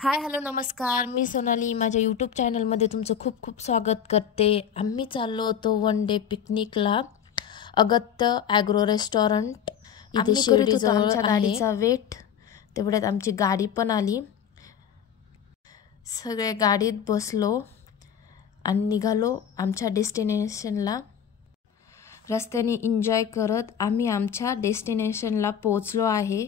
Hi hello नमस्कार, मी सोनाली माझ्या YouTube चॅनलमध्ये तुमचं खूप खूप स्वागत करते। आम्ही चाललो होतो वन डे पिकनिकला अगत्य ॲग्रो रेस्टॉरंट इथे शिर्डीजवळ आमच्या गाडीचा वेट। तेवढ्यात आमची गाडी पण आली, सगळे गाडीत बसलो आणि निघालो आमच्या डेस्टिनेशनला। रस्त्याने एन्जॉय करत आम्ही आमच्या डेस्टिनेशनला पोहोचलो आहे।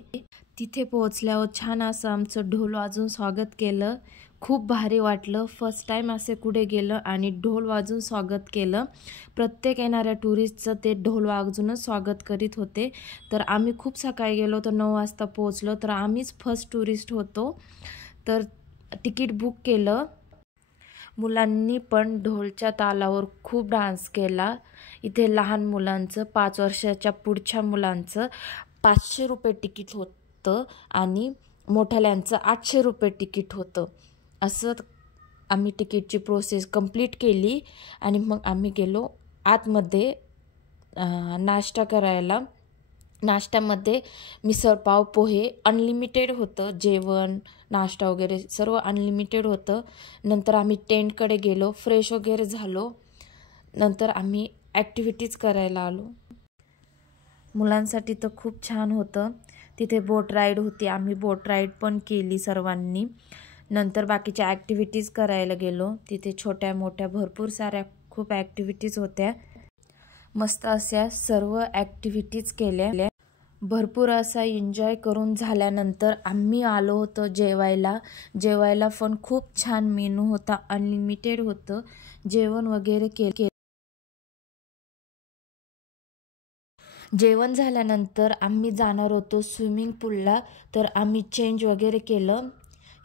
तिथे पोहोचल्यावर छान असं आमचं ढोल वाजून स्वागत केलं, खूप भारी वाटलं। फर्स्ट टाइम असे कुठे गेलं आणि ढोल वाजून स्वागत केलं। प्रत्येक येणाऱ्या टुरिस्टचं ते ढोल वाजूनच स्वागत करीत होते। तर आम्ही खूप सकाळी गेलो, तर 9 वाजता पोहोचलो, तर आम्हीच फर्स्ट टुरिस्ट होतो। तर तिकीट बुक केलं। मुलांनी पण ढोलच्या तालावर खूप डान्स केला। इथे लहान मुलांचं 5 वर्षाच्या पुढच्या मुलांचं 500 रुपये तिकीट होतं आणि मोठ्याल्यांचं 800 रुपये तिकीट होतं। असं आम्ही तिकीटची प्रोसेस कंप्लीट केली आणि मग आम्ही गेलो आतमध्ये नाश्ता करायला। नाश्त्यामध्ये मिसळ पाव पोहे अनलिमिटेड होतं, जेवण नाश्ता वगैरे सर्व अनलिमिटेड होतं। नंतर आम्ही टेंटकडे गेलो, फ्रेश वगैरे झालो, नंतर आम्ही ॲक्टिव्हिटीज करायला आलो। मुलांसाठी तर खूप छान होतं। तिथे बोट राईड होती, आम्ही बोट राईड पण केली सर्वांनी। नंतर बाकीच्या ॲक्टिव्हिटीज करायला गेलो, तिथे छोट्या मोठ्या भरपूर साऱ्या खूप ॲक्टिव्हिटीज होत्या। मस्त अशा सर्व ॲक्टिव्हिटीज केल्या। भरपूर असा एन्जॉय करून झाल्यानंतर आम्ही आलो होतो जेवायला। जेवायला पण खूप छान मेनू होता, अनलिमिटेड होतं जेवण वगैरे केलं। जेवण झाल्यानंतर आम्ही जाणार होतो स्विमिंग पूलला, तर आम्ही चेंज वगैरे केलं।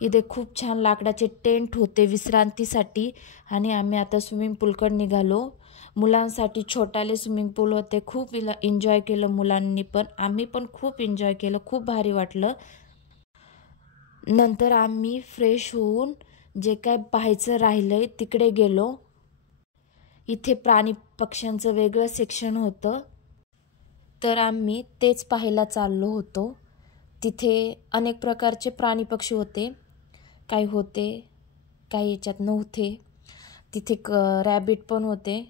इथे खूप छान लाकडाचे टेंट होते विश्रांतीसाठी आणि आम्ही आता स्विमिंग पूलकडे निघालो। मुलांसाठी छोटाले स्विमिंग पूल होते, खूप एन्जॉय केलं मुलांनी पण, आम्ही पण खूप एन्जॉय केलं, खूप भारी वाटलं। नंतर आम्ही फ्रेश होऊन जे काय पाहायचं राहिलंय तिकडे गेलो। इथे प्राणी पक्ष्यांचं वेगळं सेक्शन होतं, तर आम्ही तेच पाहायला चाललो होतो। तिथे अनेक प्रकारचे प्राणी पक्षी होते, काही होते काही याच्यात नव्हते। तिथे रॅबिट पण होते,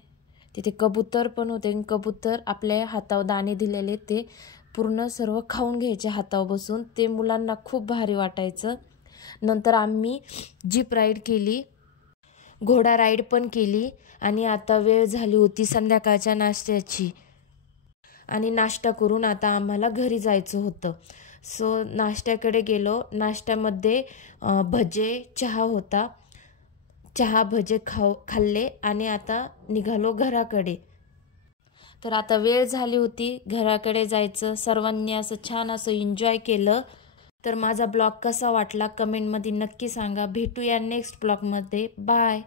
तिथे कबूतर पण होते। कबूतर आपल्या हातावर दाणे दिलेले ते पूर्ण सर्व खाऊन घ्यायचे हातावर बसून, ते मुलांना खूप भारी वाटायचं। नंतर आम्ही जीप राईड केली, घोडा राईड पण केली आणि आता वेळ झाली होती संध्याकाळच्या नाश्त्याची आणि नाश्ता करून आता आम्हाला घरी जायचं होतं। सो नाश्त्याकडे गेलो। नाश्त्यामध्ये भजे चहा होता, चहा भजे खाल्ले आणि आता निघालो घराकडे। तर आता वेळ झाली होती घराकडे जायचं, सर्वांनी असं छान असं एन्जॉय केलं। तर माझा ब्लॉग कसा वाटला कमेंटमध्ये नक्की सांगा। भेटूया नेक्स्ट ब्लॉगमध्ये, बाय।